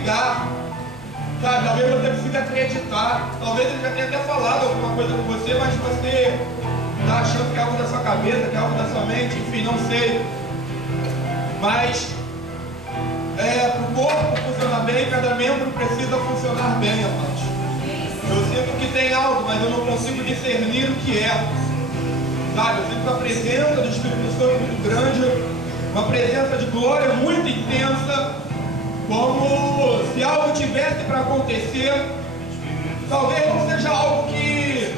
ligar. Sabe, talvez você precise acreditar. Talvez ele já tenha até falado alguma coisa com você, mas você está achando que é algo da sua cabeça, que é algo da sua mente, enfim, não sei. Mas para o corpo funcionar bem, cada membro precisa funcionar bem, amados. Eu sinto que tem algo, mas eu não consigo discernir o que é. Sabe, eu sinto a presença do Espírito Santo muito grande, uma presença de glória muito intensa, como se algo tivesse para acontecer. Talvez não seja algo que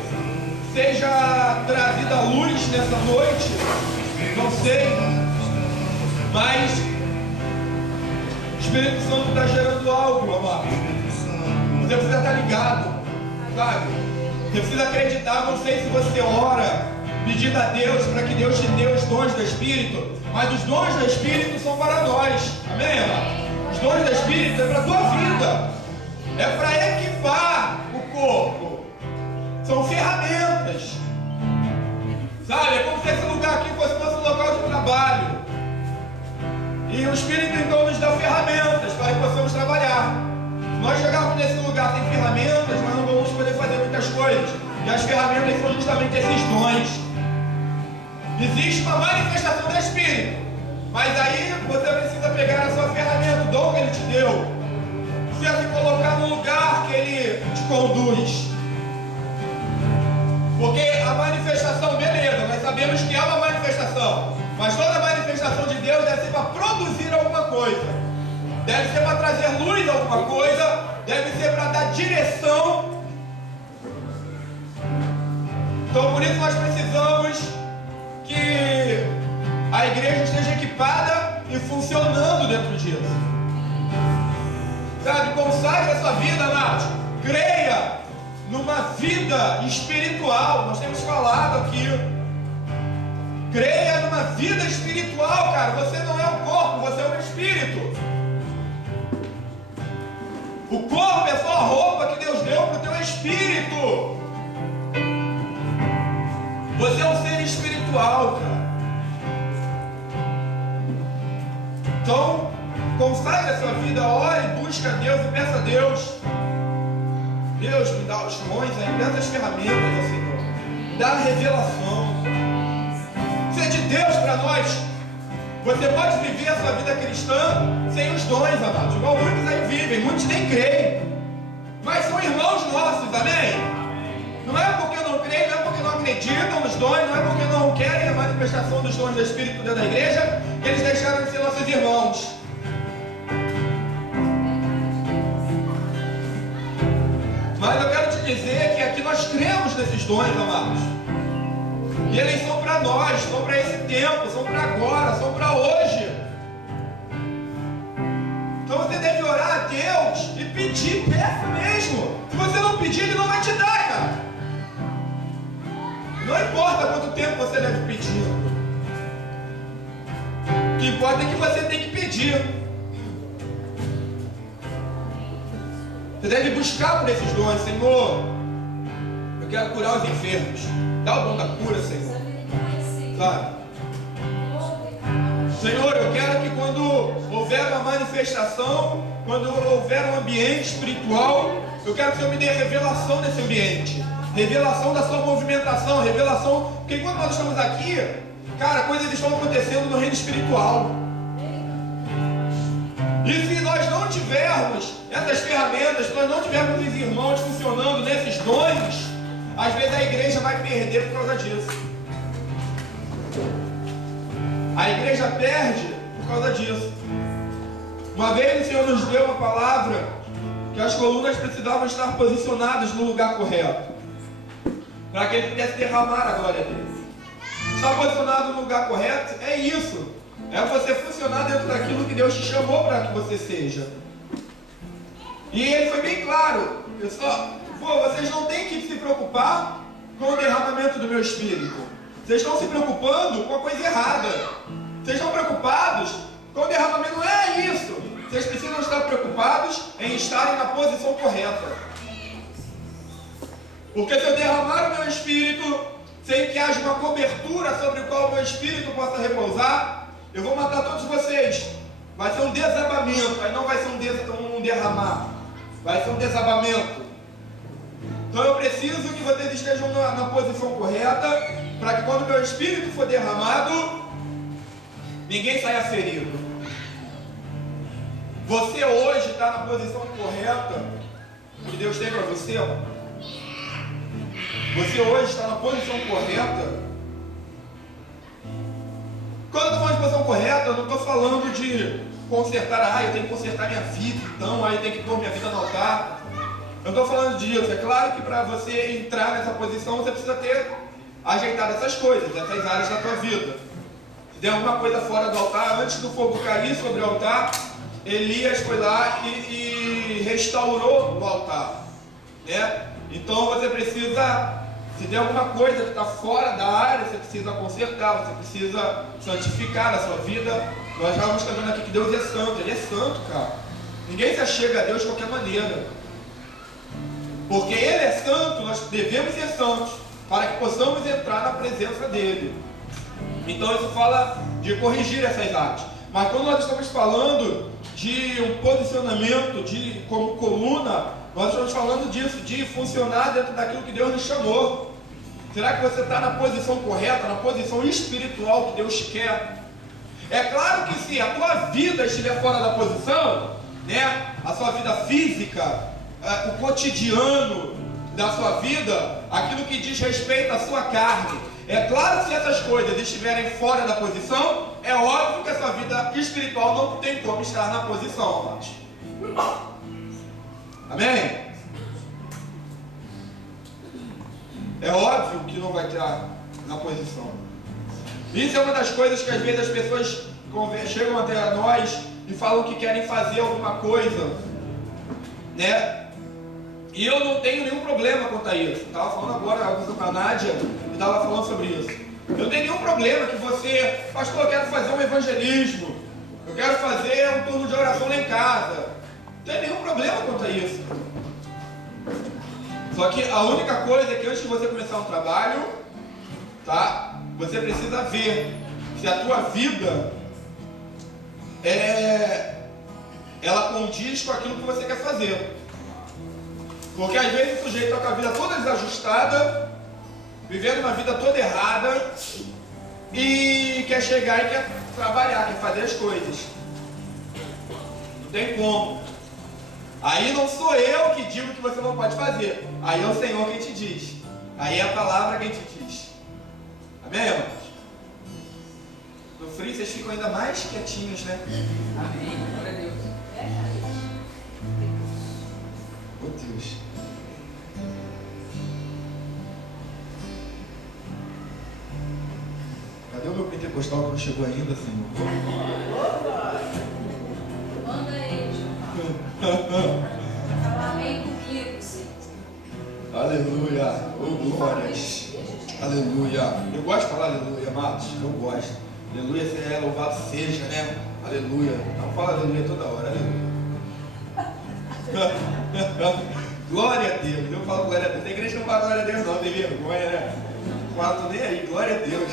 seja trazido à luz nessa noite, não sei, mas o Espírito Santo está gerando algo, amado. Você precisa estar ligado, sabe? Você precisa acreditar. Não sei se você ora pedindo a Deus para que Deus te dê os dons do Espírito, mas os dons do Espírito são para nós, amém, amado? Os dons do Espírito é para a tua vida, é para equipar o corpo, são ferramentas, sabe? É como se esse lugar aqui fosse nosso local de trabalho, e o Espírito então nos dá ferramentas para que possamos trabalhar. Se nós chegarmos nesse lugar sem ferramentas, nós não vamos poder fazer muitas coisas, e as ferramentas são justamente esses dons. Existe uma manifestação do Espírito, mas aí você precisa pegar a sua ferramenta, o dom que Ele te deu, precisa se colocar no lugar que Ele te conduz. Porque a manifestação, beleza, nós sabemos que é uma manifestação, mas toda manifestação de Deus deve ser para produzir alguma coisa, deve ser para trazer luz a alguma coisa, deve ser para dar direção. Então por isso nós precisamos que a igreja esteja equipada e funcionando dentro disso. Sabe, consagre a sua vida, Nath. Creia numa vida espiritual. Nós temos falado aqui. Creia numa vida espiritual, cara. Você não é um corpo, você é um espírito. O corpo é só a roupa que Deus deu para o teu espírito. Você é um ser espiritual, cara. Então, consagre a sua vida, ore, busque a Deus e peça a Deus. Deus, me dá os dons aí, me dá as ferramentas, ao Senhor. Me dá a revelação. Isso é de Deus para nós. Você pode viver a sua vida cristã sem os dons, amados. Igual muitos aí vivem, muitos nem creem. Mas são irmãos nossos, amém? Não é porque não creem, não é porque não acreditam nos dons, não é porque não querem a manifestação dos dons do Espírito dentro da igreja, que eles deixaram de ser nossos irmãos. Mas eu quero te dizer que aqui nós cremos nesses dons, amados. E eles são para nós, são para esse tempo, são para agora, são para hoje. Então você deve orar a Deus e pedir, peça mesmo. Se você não pedir, Ele não vai te dar, cara. Não importa quanto tempo você deve pedir. O que importa é que você tem que pedir. Você deve buscar por esses dons. Senhor, eu quero curar os enfermos. Dá o dom da cura, Senhor. Sabe? Senhor, eu quero que quando houver uma manifestação, quando houver um ambiente espiritual, eu quero que o Senhor me dê revelação desse ambiente. Revelação da sua movimentação, revelação, porque enquanto nós estamos aqui, cara, coisas estão acontecendo no reino espiritual. E se nós não tivermos essas ferramentas, se nós não tivermos os irmãos funcionando nesses dons, às vezes a igreja vai perder por causa disso. A igreja perde por causa disso. Uma vez o Senhor nos deu uma palavra que as colunas precisavam estar posicionadas no lugar correto, para que Ele pudesse derramar a glória dele. Estar posicionado no lugar correto é isso. É você funcionar dentro daquilo que Deus te chamou para que você seja. E Ele foi bem claro. Vocês não têm que se preocupar com o derramamento do meu Espírito. Vocês estão se preocupando com a coisa errada. Vocês estão preocupados com o derramamento. Não é isso. Vocês precisam estar preocupados em estarem na posição correta. Porque se eu derramar o meu Espírito sem que haja uma cobertura sobre o qual o meu Espírito possa repousar, eu vou matar todos vocês. Vai ser um desabamento. Aí não vai ser um derramar, vai ser um desabamento. Então eu preciso que vocês estejam na posição correta, para que quando o meu espírito for derramado, ninguém saia ferido. Você hoje está na posição correta que Deus tem para você? Você hoje está na posição correta? Quando eu estou falando de posição correta, eu não estou falando de consertar, eu tenho que consertar minha vida, então eu tenho que pôr minha vida no altar. Eu não estou falando disso. É claro que para você entrar nessa posição, você precisa ter ajeitado essas coisas, essas áreas da tua vida. Se tem alguma coisa fora do altar, antes do fogo cair sobre o altar, Elias foi lá e restaurou o altar, né? Então você precisa, se tem alguma coisa que está fora da área, você precisa consertar, você precisa santificar na sua vida. Nós já estamos cantando aqui que Deus é santo, Ele é santo, cara. Ninguém se achega a Deus de qualquer maneira. Porque Ele é santo, nós devemos ser santos, para que possamos entrar na presença dEle. Então isso fala de corrigir essas áreas. Mas quando nós estamos falando de um posicionamento como coluna, nós estamos falando disso, de funcionar dentro daquilo que Deus nos chamou. Será que você está na posição correta, na posição espiritual que Deus quer? É claro que se a tua vida estiver fora da posição, né, a sua vida física, o cotidiano da sua vida, aquilo que diz respeito à sua carne, é claro que se essas coisas estiverem fora da posição, é óbvio que a sua vida espiritual não tem como estar na posição, amados. Amém? É óbvio que não vai estar na posição. Isso é uma das coisas que às vezes as pessoas chegam até nós e falam que querem fazer alguma coisa, né? E eu não tenho nenhum problema quanto a isso. Eu estava falando agora com a Nádia e estava falando sobre isso. Eu não tenho nenhum problema que você, pastor, eu quero fazer um evangelismo, eu quero fazer um turno de oração lá em casa. Não tem nenhum problema quanto a isso. Só que a única coisa é que antes de você começar um trabalho, tá? Você precisa ver se a tua vida ela condiz com aquilo que você quer fazer. Porque às vezes o sujeito está com a vida toda desajustada, vivendo uma vida toda errada, e quer chegar e quer trabalhar, quer fazer as coisas. Não tem como. Aí não sou eu que digo que você não pode fazer. Aí é o Senhor quem te diz. Aí é a palavra quem te diz. Amém, irmãos? No frio vocês ficam ainda mais quietinhos, né? Amém. Glória a Deus. Meu Deus. Cadê o meu pentecostal que não chegou ainda, Senhor? Manda ele, João. Fala amém comigo, Senhor. Aleluia. Oh, glórias. Aleluia. Eu gosto de falar aleluia, amados. Eu gosto. Aleluia, louvado seja, né? Aleluia. Não fala aleluia toda hora. Aleluia. Glória a Deus. Eu falo glória a Deus. Tem igreja que não fala glória a Deus, não. Tem vergonha, né? Não falo nem aí. Glória a Deus.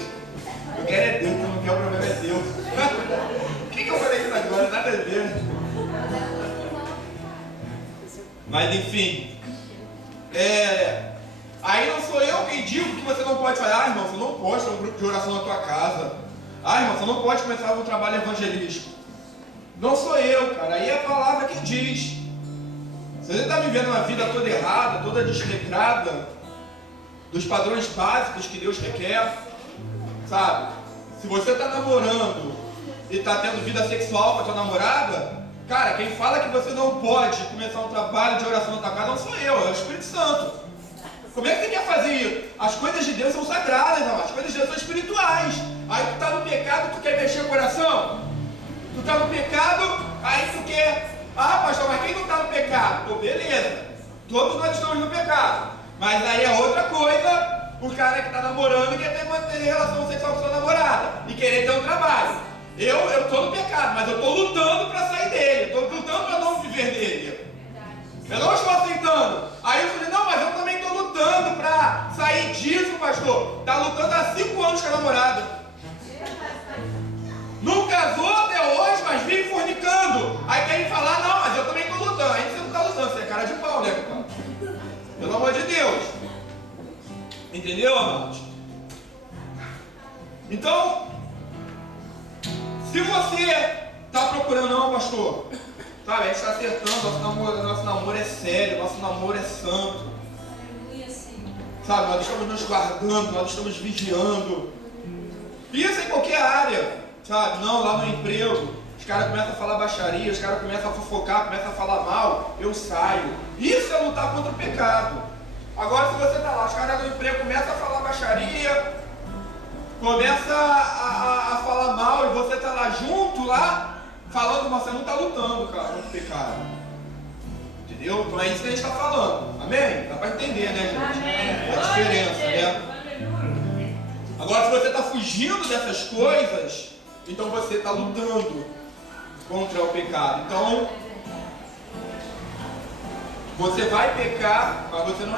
Eu quero é Deus, não quero, o problema é Deus. O que eu falei aqui na glória? Nada a ver. Mas enfim. Aí não sou eu quem digo que você não pode fazer. Irmão, você não pode ter um grupo de oração na tua casa. Irmão, você não pode começar um trabalho evangelístico. Não sou eu, cara. Aí é a palavra quem diz. Se você está vivendo uma vida toda errada, toda desregrada, dos padrões básicos que Deus requer, sabe? Se você está namorando e está tendo vida sexual com a tua namorada, cara, quem fala que você não pode começar um trabalho de oração na tua casa não sou eu, é o Espírito Santo. Como é que você quer fazer isso? As coisas de Deus são sagradas, não? As coisas de Deus são espirituais. Aí tu está no pecado, tu quer mexer o coração? Tu está no pecado, aí tu quer... Ah, pastor, mas quem não está no pecado? Pô, beleza. Todos nós estamos no pecado. Mas aí é outra coisa o cara que está namorando e quer ter relação sexual com sua namorada e querer ter um trabalho. Eu estou no pecado, mas eu estou lutando para sair dele. Estou lutando para não viver dele. Eu não estou aceitando. Aí eu falei, não, mas eu também estou lutando para sair disso, pastor. Está lutando há 5 anos com a namorada. Não casou até hoje, mas vive fornicando. Aí querem falar, não, mas eu também estou lutando. Entendeu, amados? Então, se você está procurando, não, pastor, sabe, a gente está acertando, nosso namoro é sério, nosso namoro é santo. Sabe, nós estamos nos guardando, nós estamos vigiando. Isso em qualquer área, sabe? Não, lá no emprego, os caras começam a falar baixaria, os caras começam a fofocar, começam a falar mal, eu saio. Isso é lutar contra o pecado. Agora, se você está lá, os caras no emprego começam a falar baixaria, começa a falar mal e você está lá junto, lá, falando, mas você não está lutando, cara, contra o pecado. Entendeu? Então é isso que a gente está falando. Amém? Dá para entender, né, gente? Amém. A diferença, né? Agora, se você está fugindo dessas coisas, então você está lutando contra o pecado. Então, você vai pecar, mas você não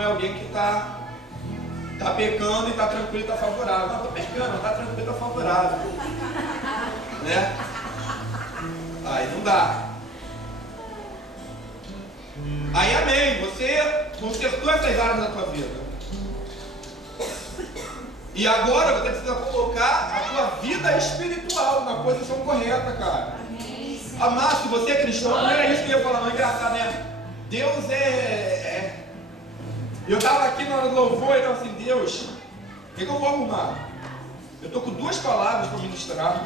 é alguém que está pecando e está tranquilo e está favorável. Não, estou pecando, está tranquilo e está favorável. Né? Aí não dá. Aí, amém, você consertou essas áreas da tua vida. E agora você precisa colocar a tua vida espiritual na posição correta, cara. Amado, se você é cristão, não era isso que eu ia falar, não é engraçado, né? Deus Eu estava aqui na hora do louvor e eu assim, Deus, o que eu vou arrumar? Eu estou com duas palavras para ministrar.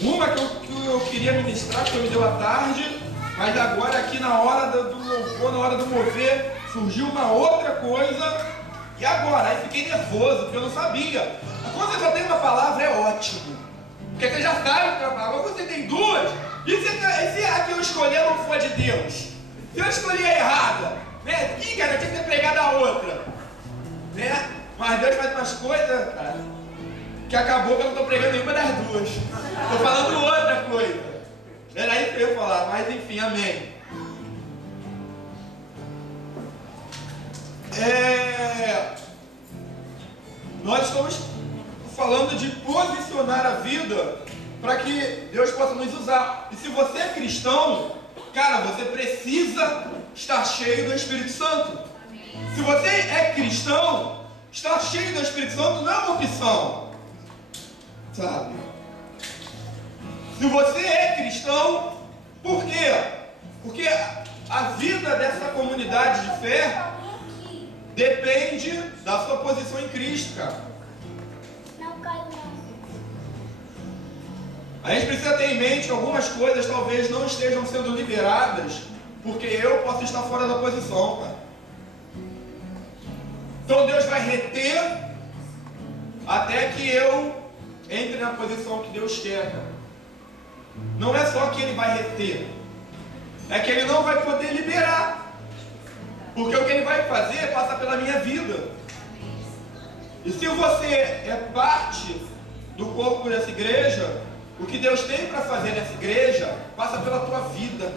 Uma que eu queria ministrar, que você me deu à tarde, mas agora aqui na hora do louvor, na hora do mover, surgiu uma outra coisa. E agora? Aí fiquei nervoso, porque eu não sabia. Quando você só tem uma palavra, é ótimo. Porque você já sabe o trabalho. Agora você tem duas, e se a que eu escolher não for de Deus? Se eu escolher a errada, né? Ih, cara, eu tinha que ter pregado a outra. Né? Mas Deus faz umas coisas, cara, que acabou que eu não estou pregando nenhuma das duas. Estou falando outra coisa. Era isso que eu ia falar, mas enfim, amém. Nós estamos falando de posicionar a vida para que Deus possa nos usar. E se você é cristão, cara, você precisa estar cheio do Espírito Santo. Se você é cristão, estar cheio do Espírito Santo não é uma opção, sabe? Se você é cristão, por quê? Porque a vida dessa comunidade de fé depende da sua posição em Cristo, cara. Não caiu não. A gente precisa ter em mente que algumas coisas talvez não estejam sendo liberadas, porque eu posso estar fora da posição, cara. Então Deus vai reter até que eu entre na posição que Deus quer, cara. Não é só que Ele vai reter, é que Ele não vai poder liberar. Porque o que Ele vai fazer passa pela minha vida. E se você é parte do corpo dessa igreja, o que Deus tem para fazer nessa igreja passa pela tua vida.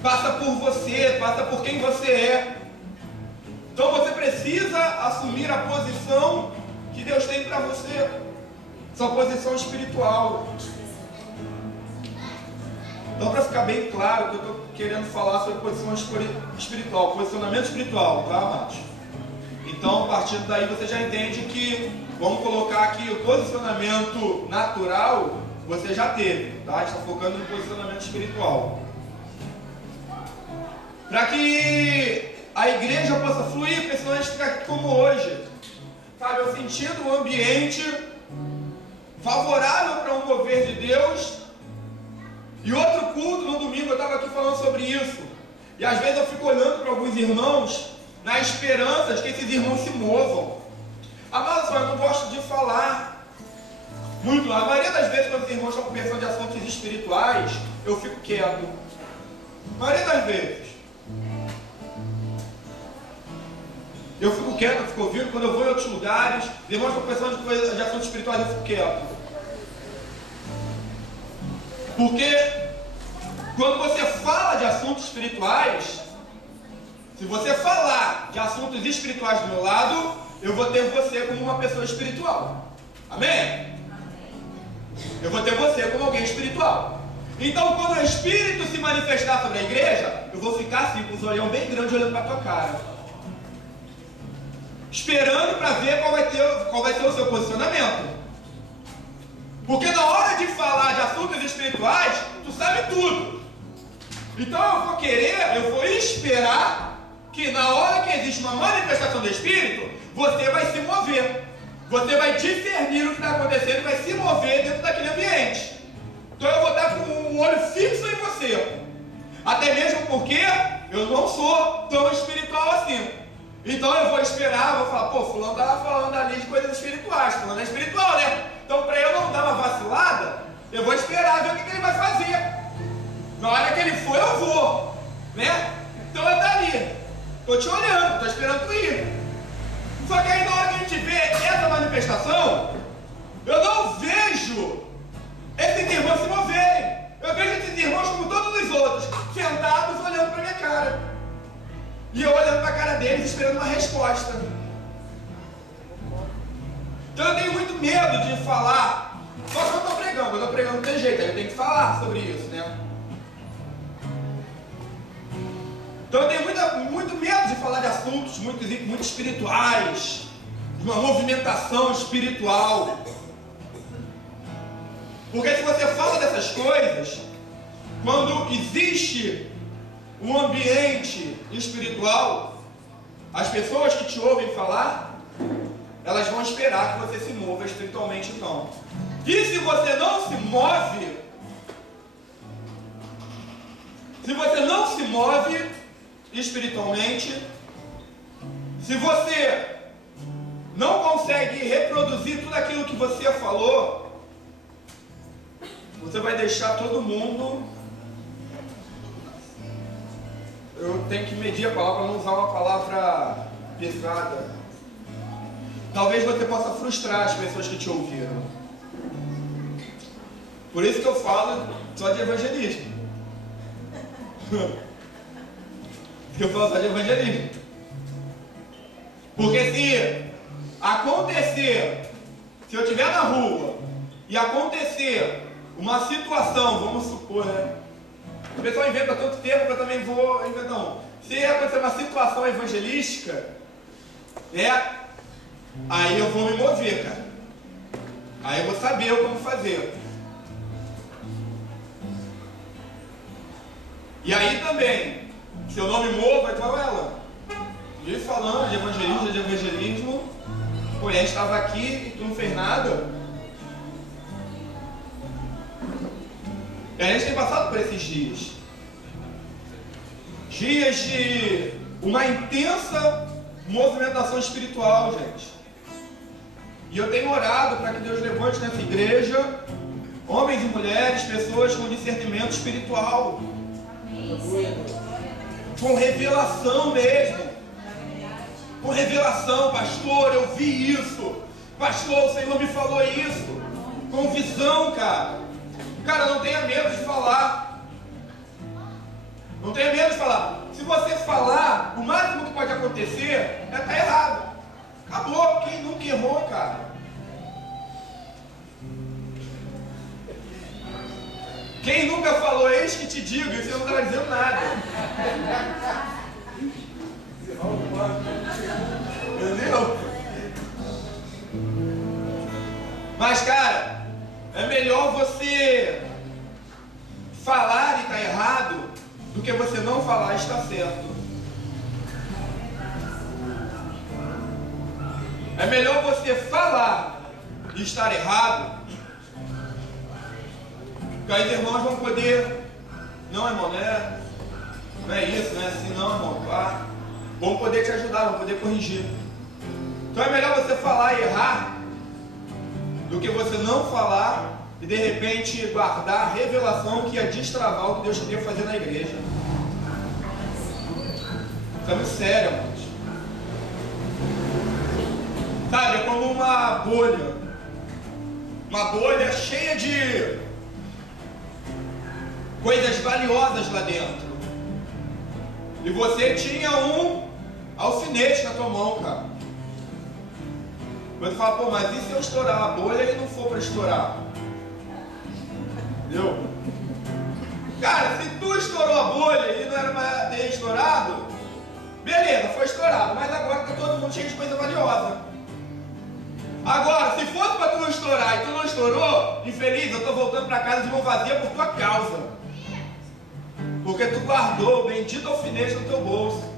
Passa por você, passa por quem você é. Então você precisa assumir a posição que Deus tem para você. Sua posição espiritual. Então, para ficar bem claro que eu estou querendo falar sobre posição espiritual, posicionamento espiritual, tá, amados? Então, a partir daí você já entende que, vamos colocar aqui, o posicionamento natural, você já teve, tá? A gente está focando no posicionamento espiritual. Para que a igreja possa fluir, porque senão a gente fica aqui como hoje, sabe? Eu sentindo um ambiente favorável para um mover de Deus. E outro culto no domingo, eu estava aqui falando sobre isso. E às vezes eu fico olhando para alguns irmãos na esperança de que esses irmãos se movam. Amado, eu não gosto de falar muito. A maioria das vezes, quando os irmãos estão conversando de assuntos espirituais, eu fico quieto. A maioria das vezes. Eu fico quieto, eu fico ouvindo. Quando eu vou em outros lugares, os irmãos estão conversando de assuntos espirituais, eu fico quieto. Porque quando você fala de assuntos espirituais, se você falar de assuntos espirituais do meu lado, eu vou ter você como uma pessoa espiritual. Amém? Eu vou ter você como alguém espiritual. Então, quando o Espírito se manifestar sobre a igreja, eu vou ficar assim, com os olhão bem grandes, olhando para a tua cara, esperando para ver qual vai ser o seu posicionamento. Porque na hora de falar de assuntos espirituais, tu sabe tudo. Então eu vou esperar que na hora que existe uma manifestação do Espírito, você vai se mover. Você vai discernir o que está acontecendo e vai se mover dentro daquele ambiente. Então eu vou estar com um olho fixo em você. Até mesmo porque eu não sou tão espiritual assim. Então eu vou esperar, vou falar, pô, fulano estava falando ali de coisas espirituais, fulano é espiritual, né? Então para eu não dar uma vacilada, eu vou esperar ver o que ele vai fazer. Na hora que ele for, eu vou, né? Então eu estou ali, estou te olhando, estou esperando tu ir. Só que aí na hora que a gente vê essa manifestação, eu não vejo esses irmãos se moverem. Eu vejo esses irmãos como todos os outros, sentados olhando para minha cara. E eu olhando para a cara deles esperando uma resposta. Então eu tenho muito medo de falar. Só que eu estou pregando não tem jeito, aí eu tenho que falar sobre isso, né? Então eu tenho muito medo de falar de assuntos muito espirituais, de uma movimentação espiritual. Porque se você fala dessas coisas, quando existe um ambiente espiritual, as pessoas que te ouvem falar, elas vão esperar que você se mova espiritualmente então. E se você não se move, espiritualmente, se você não consegue reproduzir tudo aquilo que você falou, você vai deixar todo mundo. Eu tenho que medir a palavra, não usar uma palavra pesada. Talvez você possa frustrar as pessoas que te ouviram. Por isso que eu falo só de evangelismo. Eu falo só de evangelismo. Porque se eu estiver na rua e acontecer uma situação, vamos supor, né? O pessoal inventa tanto tempo que eu também vou inventar. Não. Se acontecer uma situação evangelística, aí eu vou me mover, cara. Aí eu vou saber como fazer. E aí também, se eu não me movo, igual ela. E falando de evangelismo, pô, a gente estava aqui e tu não fez nada. E a gente tem passado por esses dias. Dias de uma intensa movimentação espiritual, gente. E eu tenho orado para que Deus levante nessa igreja homens e mulheres, pessoas com discernimento espiritual. Com revelação mesmo. Com revelação, pastor, eu vi isso. Pastor, o Senhor me falou isso. Com visão, cara. Cara, não tenha medo de falar. Não tenha medo de falar. Se você falar, o máximo que pode acontecer é estar errado. Acabou. Quem nunca errou, cara? Quem nunca falou, eis que te digo, e você não estava dizendo nada. Entendeu? Mas, cara, é melhor você falar e estar errado do que você não falar e estar certo. É melhor você falar e estar errado, porque aí os irmãos vão poder, não, irmão, não é isso, não é assim não, irmão, tá? Vão poder te ajudar, vão poder corrigir. Então é melhor você falar e errar do que você não falar e de repente guardar a revelação que ia destravar o que Deus queria fazer na igreja. Estamos sérios, irmãos. Sabe, é como uma bolha. Uma bolha cheia de coisas valiosas lá dentro. E você tinha um alfinete na tua mão, cara. Você fala, pô, mas e se eu estourar a bolha e não for para estourar? Entendeu? Beleza, foi estourado, mas agora está todo mundo cheio de coisa valiosa. Agora, se fosse para tu estourar e tu não estourou, infeliz, eu estou voltando para casa de mão vazia por tua causa. Porque tu guardou o bendito alfinete no teu bolso.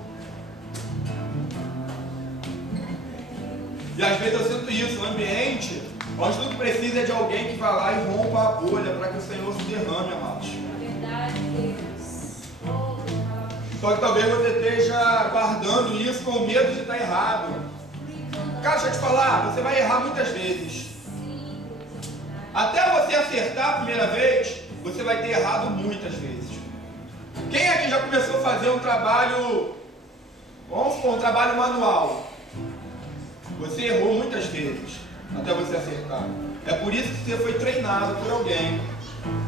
E às vezes eu sinto isso, um ambiente onde tudo precisa é de alguém que vá lá e rompa a bolha para que o Senhor se derrame, amados. Verdade, Deus. Oh, Só que talvez você esteja guardando isso com medo de estar errado. Cara, deixa eu te falar, você vai errar muitas vezes. Até você acertar a primeira vez, você vai ter errado muitas vezes. Quem aqui já começou a fazer um trabalho, vamos supor, um trabalho manual? Você errou muitas vezes, até você acertar. É por isso que você foi treinado por alguém.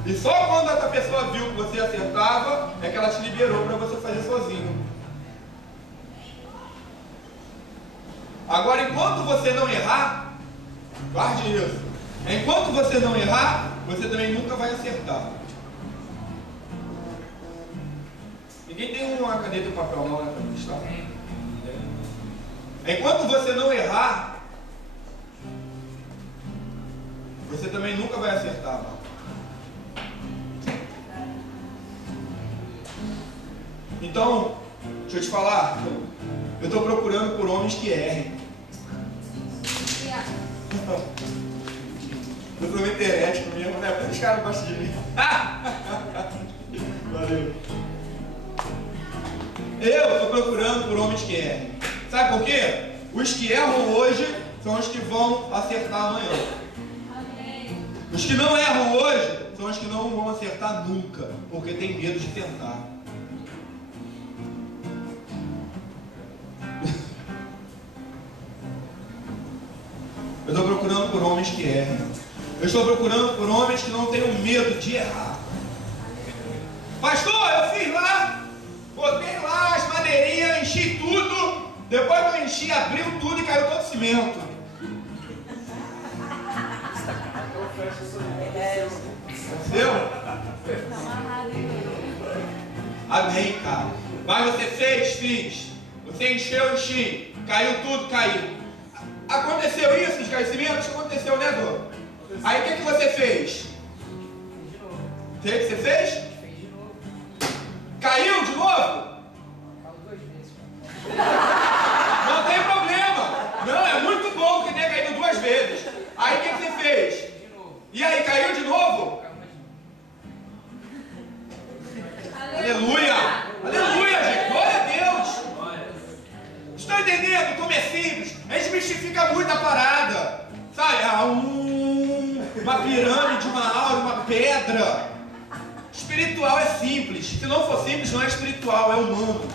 E só quando essa pessoa viu que você acertava, é que ela te liberou para você fazer sozinho. Agora, enquanto você não errar, guarde isso. Enquanto você não errar, você também nunca vai acertar. Ninguém tem uma caneta e um papel não, né, para mim, tá? Enquanto você não errar, você também nunca vai acertar, mano. Então, deixa eu te falar, eu estou procurando por homens que errem. Eu sou meio herético mesmo, né? Por que os caras gostam de mim? Valeu. Eu estou procurando por homens que errem. Sabe por quê? Os que erram hoje são os que vão acertar amanhã. amém. Os que não erram hoje são os que não vão acertar nunca, porque tem medo de tentar. Eu estou procurando por homens que erram. Eu estou procurando por homens que não tenham medo de errar. Pastor, eu fiz lá, botei lá as madeirinhas, enchi tudo. Depois que eu enchi, abriu tudo e caiu todo o cimento. Entendeu? Amém, cara. Mas você fez, fiz. Você encheu, enchi. Caiu tudo, caiu. Aconteceu isso, os crescimentos? Aconteceu, né, Dô? Aí o que você fez? O que você fez? Fez de novo. Caiu de novo? Falo 2 vezes. Não tem problema. Não, é muito bom que tenha caído 2 vezes. Aí o que você fez? De novo. E aí, caiu de novo? Caiu mais de novo. Aleluia! Aleluia, gente! Glória a Deus! Estão entendendo como é simples? A gente mistifica muito a parada. Sabe? Uma pirâmide, uma aura, uma pedra. Espiritual é simples. Se não for simples, não é espiritual, é humano.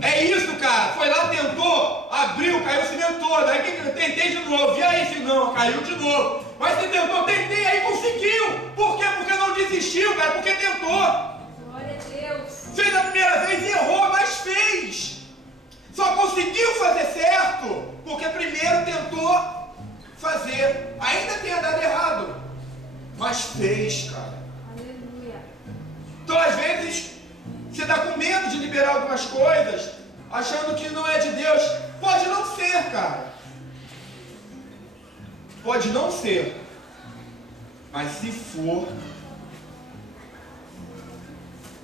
É isso, cara. Foi lá, tentou, abriu, caiu o cimento todo. Aí tentei de novo. E aí, se não, caiu de novo. Mas você tentou, tentei, aí conseguiu. Por quê? Porque não desistiu, cara. Porque tentou. Glória a Deus. Fez a primeira vez e errou, mas fez. Só conseguiu fazer certo porque primeiro tentou fazer. Ainda tenha dado errado, mas fez, cara. Aleluia. Então às vezes você está com medo de liberar algumas coisas, achando que não é de Deus. Pode não ser, cara. Pode não ser. Mas se for,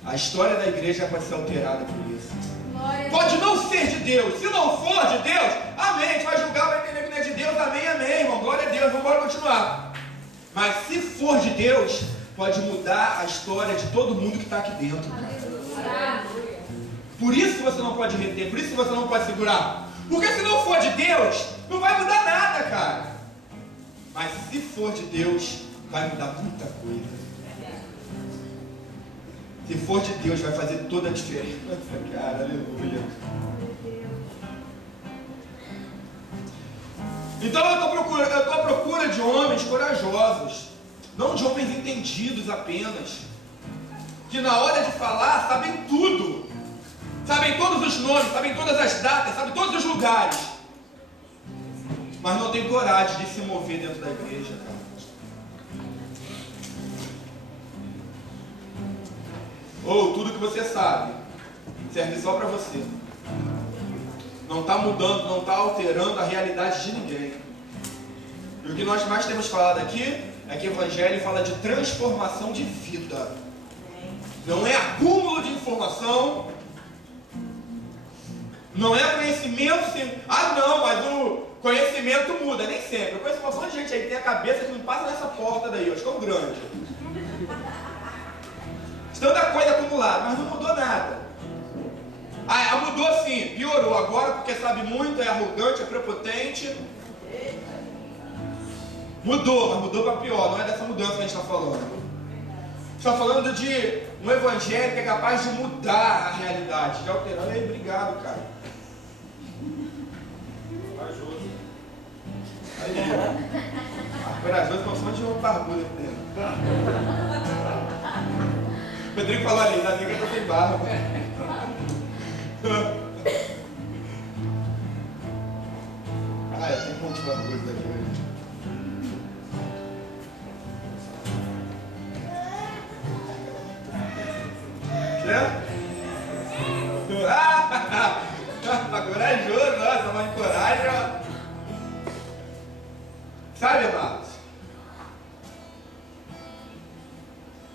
a história da igreja vai ser alterada por isso. Glória a Pode não ser de Deus. Se não for de Deus, amém. A gente vai julgar, vai entender que não é de Deus. Amém, amém, irmão. Glória a Deus. Vamos embora continuar. Mas se for de Deus, pode mudar a história de todo mundo que está aqui dentro. Aleluia. Por isso que você não pode reter. Por isso que você não pode segurar. Porque se não for de Deus, não vai mudar nada, cara. Mas se for de Deus, vai mudar muita coisa. Se for de Deus, vai fazer toda a diferença, cara, aleluia. Então eu estou à procura de homens corajosos, não de homens entendidos apenas, que na hora de falar sabem tudo, sabem todos os nomes, sabem todas as datas, sabem todos os lugares, mas não tem coragem de se mover dentro da igreja, cara. Ou tudo que você sabe, serve só para você. Não está mudando, não está alterando a realidade de ninguém. E o que nós mais temos falado aqui é que o Evangelho fala de transformação de vida. Não é acúmulo de informação. Não é conhecimento sem... Ah não, mas o conhecimento muda. Nem sempre. Eu conheço uma monte de gente aí que tem a cabeça que não passa nessa porta daí, ó, tão grande. Tanta coisa acumulada, mas não mudou nada. Ah, mudou sim, piorou agora porque sabe muito, é arrogante, é prepotente. Mudou, mas mudou para pior. Não é dessa mudança que a gente está falando. Está falando de um evangelho que é capaz de mudar a realidade, de alterar. Ei, obrigado, cara. Corajoso. Aí, corajoso, mas só de uma barbuda aqui dentro. O Pedrinho falou ali, ainda bem que eu tô sem barba. Tem um monte de barbuda aqui. Corajoso, nossa, mas coragem. Sabe, amados?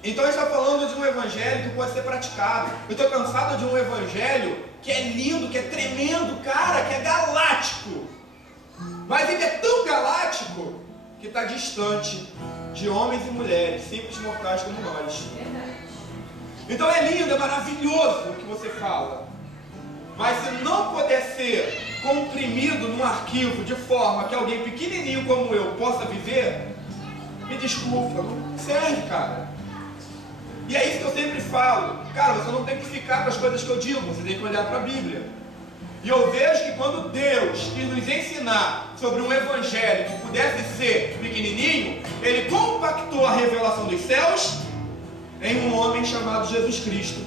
Então a gente está falando de um evangelho que pode ser praticado. Eu estou cansado de um evangelho que é lindo, que é tremendo, cara, que é galáctico. Mas ele é tão galáctico que está distante de homens e mulheres, simples mortais como nós. Então é lindo, é maravilhoso o que você fala. Mas se não puder ser comprimido num arquivo de forma que alguém pequenininho como eu possa viver, me desculpa, não serve, cara. E é isso que eu sempre falo. Cara, você não tem que ficar com as coisas que eu digo, você tem que olhar para a Bíblia. E eu vejo que quando Deus quis nos ensinar sobre um evangelho que pudesse ser pequenininho, Ele compactou a revelação dos céus em um homem chamado Jesus Cristo.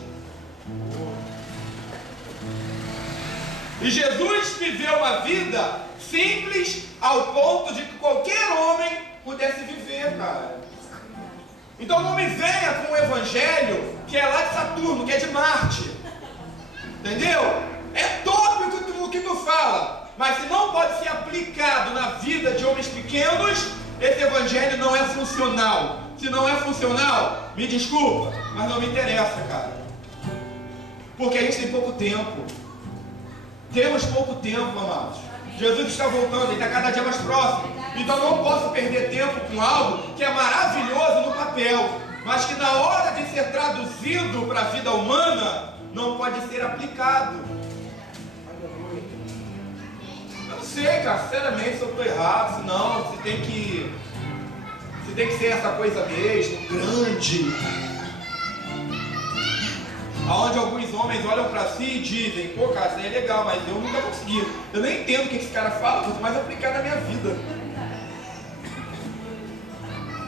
E Jesus viveu uma vida simples ao ponto de que qualquer homem pudesse viver, cara. Então não me venha com um evangelho que é lá de Saturno, que é de Marte. Entendeu? É top o que tu fala, mas se não pode ser aplicado na vida de homens pequenos, esse evangelho não é funcional. Se não é funcional, me desculpa, mas não me interessa, cara. Porque a gente tem pouco tempo. Temos pouco tempo, amados. Jesus está voltando, Ele está cada dia mais próximo. Então não posso perder tempo com algo que é maravilhoso no papel, mas que na hora de ser traduzido para a vida humana, não pode ser aplicado. Eu não sei, cara, sinceramente, se eu estou errado, se não, se tem que ser essa coisa mesmo, grande. Onde alguns homens olham para si e dizem: pô, cara, isso aí é legal, mas eu nunca consegui. Eu nem entendo o que esse cara fala, quanto mais aplicar na minha vida.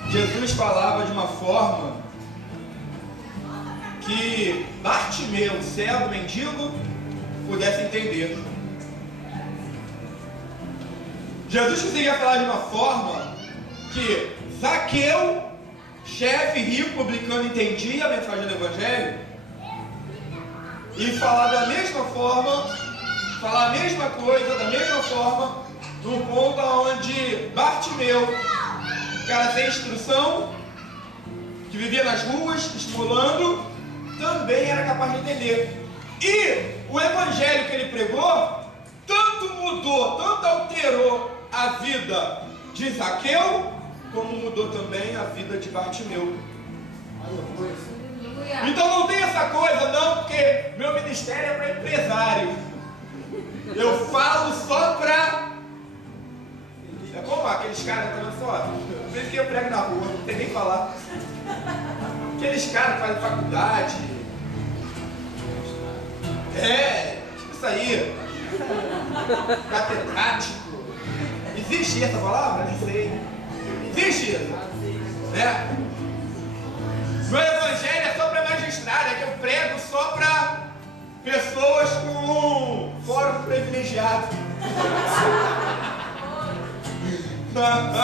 Jesus falava de uma forma que Bartimeu, cego, mendigo, pudesse entender. Jesus conseguia falar de uma forma que Zaqueu, chefe rico, publicano, entendia a mensagem do Evangelho. E falar da mesma forma, falar a mesma coisa, da mesma forma, num ponto onde Bartimeu, cara sem instrução, que vivia nas ruas, estimulando, também era capaz de entender. E o evangelho que ele pregou, tanto mudou, tanto alterou a vida de Zaqueu, como mudou também a vida de Bartimeu. Então não tem essa coisa não, porque meu ministério é para empresário. Eu falo só para... É como aqueles caras também só. Por isso que eu prego na rua, não tem nem falar. Aqueles caras que fazem faculdade. Tipo isso aí. Catedrático. Existe essa palavra? Nem sei. Existe isso, né? Meu evangelho é só para magistrado, é que eu prego só para pessoas com fórum privilegiado. Sabe?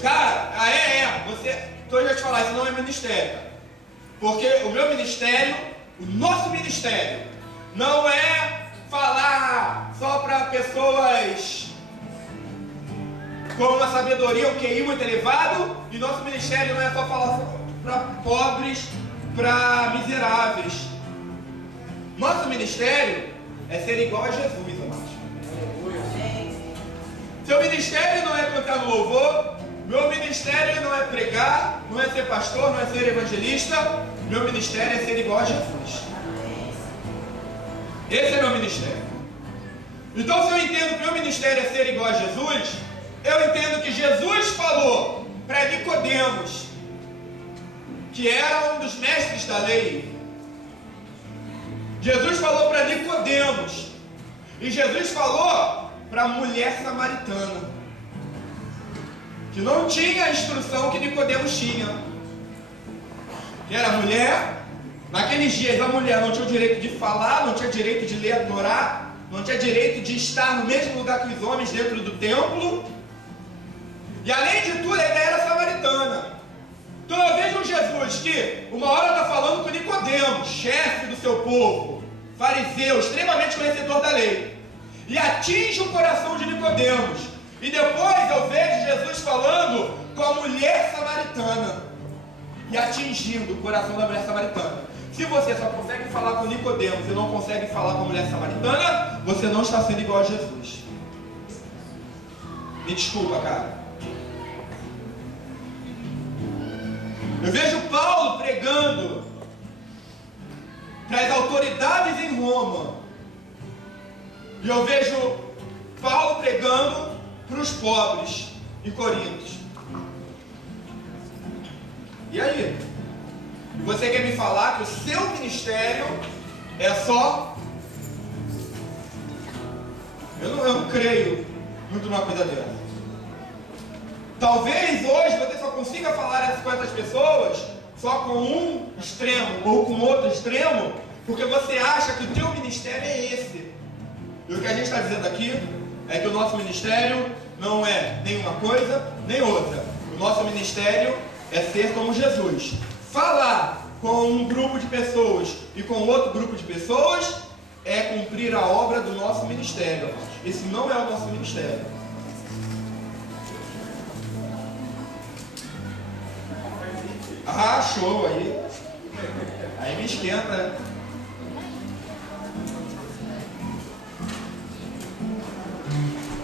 Cara, você. Então eu já te falar, isso não é ministério. Porque o meu ministério, o nosso ministério, não é falar só para pessoas com uma sabedoria, um QI muito elevado, e nosso ministério não é só falar para pobres, para miseráveis. Nosso ministério é ser igual a Jesus, amados. Seu ministério não é cantar no louvor, meu ministério não é pregar, não é ser pastor, não é ser evangelista, meu ministério é ser igual a Jesus. Esse é meu ministério. Então, se eu entendo que meu ministério é ser igual a Jesus, eu entendo que Jesus falou para Nicodemos, que era um dos mestres da lei. Jesus falou para Nicodemos, e Jesus falou para a mulher samaritana, que não tinha a instrução que Nicodemos tinha, que era mulher. Naqueles dias a mulher não tinha o direito de falar, não tinha direito de ler a Torá, não tinha direito de estar no mesmo lugar que os homens dentro do templo, e além de tudo ainda era samaritana. Então eu vejo um Jesus que uma hora está falando com Nicodemos, chefe do seu povo, fariseu, extremamente conhecedor da lei, e atinge o coração de Nicodemos. E depois eu vejo Jesus falando com a mulher samaritana e atingindo o coração da mulher samaritana. Se você só consegue falar com Nicodemos e não consegue falar com a mulher samaritana, você não está sendo igual a Jesus. Me desculpa, cara. Eu vejo Paulo pregando para as autoridades em Roma. E eu vejo Paulo pregando para os pobres em Corinto. E aí? Você quer me falar que o seu ministério é só... Eu não creio muito numa coisa dessa. Talvez hoje você só consiga falar com essas pessoas só com um extremo ou com outro extremo, porque você acha que o teu ministério é esse. E o que a gente está dizendo aqui é que o nosso ministério não é nenhuma coisa nem outra. O nosso ministério é ser como Jesus. Falar com um grupo de pessoas e com outro grupo de pessoas é cumprir a obra do nosso ministério. Esse não é o nosso ministério. Ah, show aí. Aí me esquenta.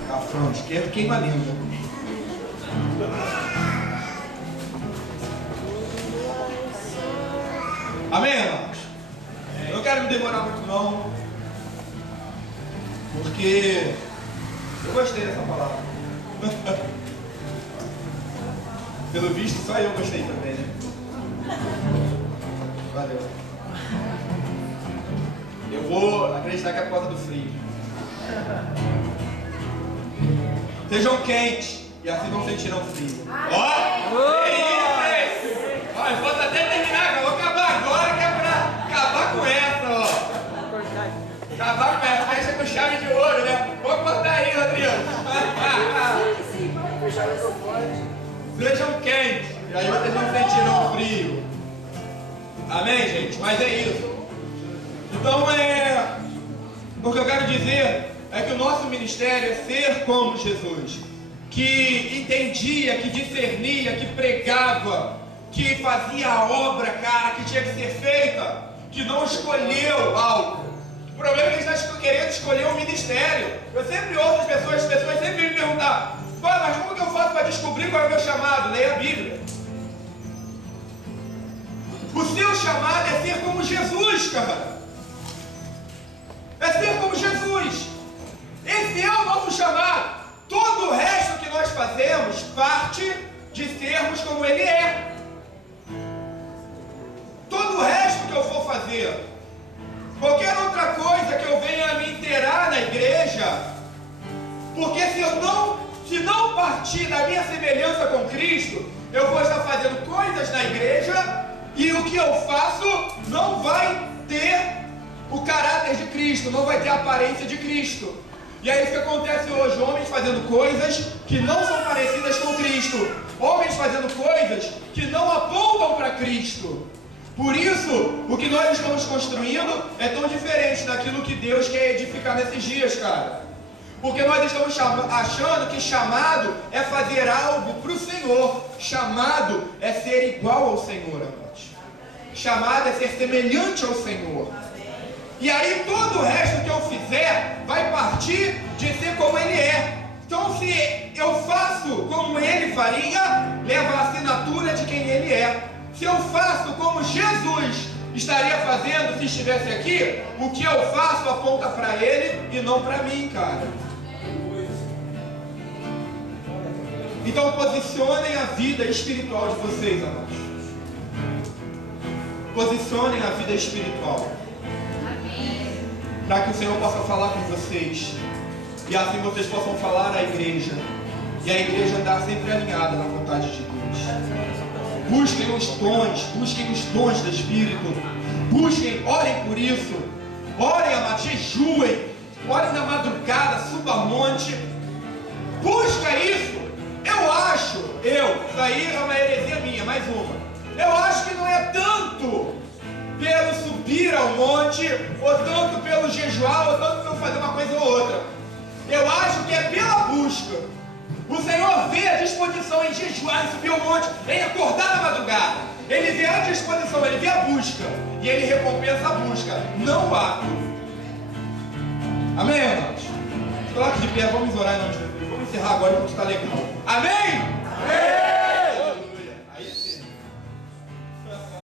Cafrão, esquenta, queima a língua. Amém, irmãos? Eu não quero me demorar muito não, porque eu gostei dessa palavra. Pelo visto, só eu gostei também, né? Valeu. Eu vou acreditar que é por causa do frio. Sejam quentes e assim não sentirão frio. Ó! Que isso, hein? Ó, eu posso até terminar, eu vou acabar agora, que é pra acabar com essa, ó. Acabar com essa, fecha com chave de ouro, né? Vou cortar aí, Rodrigo. Sim, pode fechar o microfone. Sejam quentes, e aí vocês não sentirão frio. Amém, gente? Mas é isso. Então, o que eu quero dizer é que o nosso ministério é ser como Jesus, que entendia, que discernia, que pregava, que fazia a obra, cara, que tinha que ser feita, que não escolheu algo. O problema é que a gente está querendo escolher um ministério. Eu sempre ouço as pessoas sempre me perguntar: pai, mas como que eu faço para descobrir qual é o meu chamado? Leia a Bíblia. O seu chamado é ser como Jesus, cara. É ser como Jesus. Esse é o nosso chamado. Todo o resto que nós fazemos parte de sermos como Ele é. Todo o resto que eu for fazer, qualquer outra coisa que eu venha me inteirar na igreja, porque se não partir da minha semelhança com Cristo, eu vou estar fazendo coisas na igreja e o que eu faço não vai ter o caráter de Cristo, não vai ter a aparência de Cristo. E é isso que acontece hoje: homens fazendo coisas que não são parecidas com Cristo, homens fazendo coisas que não apontam para Cristo. Por isso, o que nós estamos construindo é tão diferente daquilo que Deus quer edificar nesses dias, cara. Porque nós estamos achando que chamado é fazer algo para o Senhor. Chamado é ser igual ao Senhor, amados. Chamado é ser semelhante ao Senhor. E aí todo o resto que eu fizer vai partir de ser como Ele é. Então se eu faço como Ele faria, leva a assinatura de quem Ele é. Se eu faço como Jesus estaria fazendo se estivesse aqui, o que eu faço aponta para Ele e não para mim, cara. Então posicionem a vida espiritual de vocês, amados. Posicionem a vida espiritual. Para que o Senhor possa falar com vocês. E assim vocês possam falar à igreja. E a igreja andar sempre alinhada na vontade de Deus. Busquem os dons do Espírito. Busquem, orem por isso. Orem, amados, jejuem. Orem na madrugada, suba a monte. Busca isso. Isso aí é uma heresia minha, mais uma. Eu acho que não é tanto pelo subir ao monte, ou tanto pelo jejuar, ou tanto pelo fazer uma coisa ou outra. Eu acho que é pela busca. O Senhor vê a disposição em jejuar, em subir ao monte, em acordar na madrugada. Ele vê a disposição, ele vê a busca. E ele recompensa a busca, não o ato. Amém, irmãos? Coloque de pé, vamos orar em nome de Deus. Vamos encerrar agora porque está legal.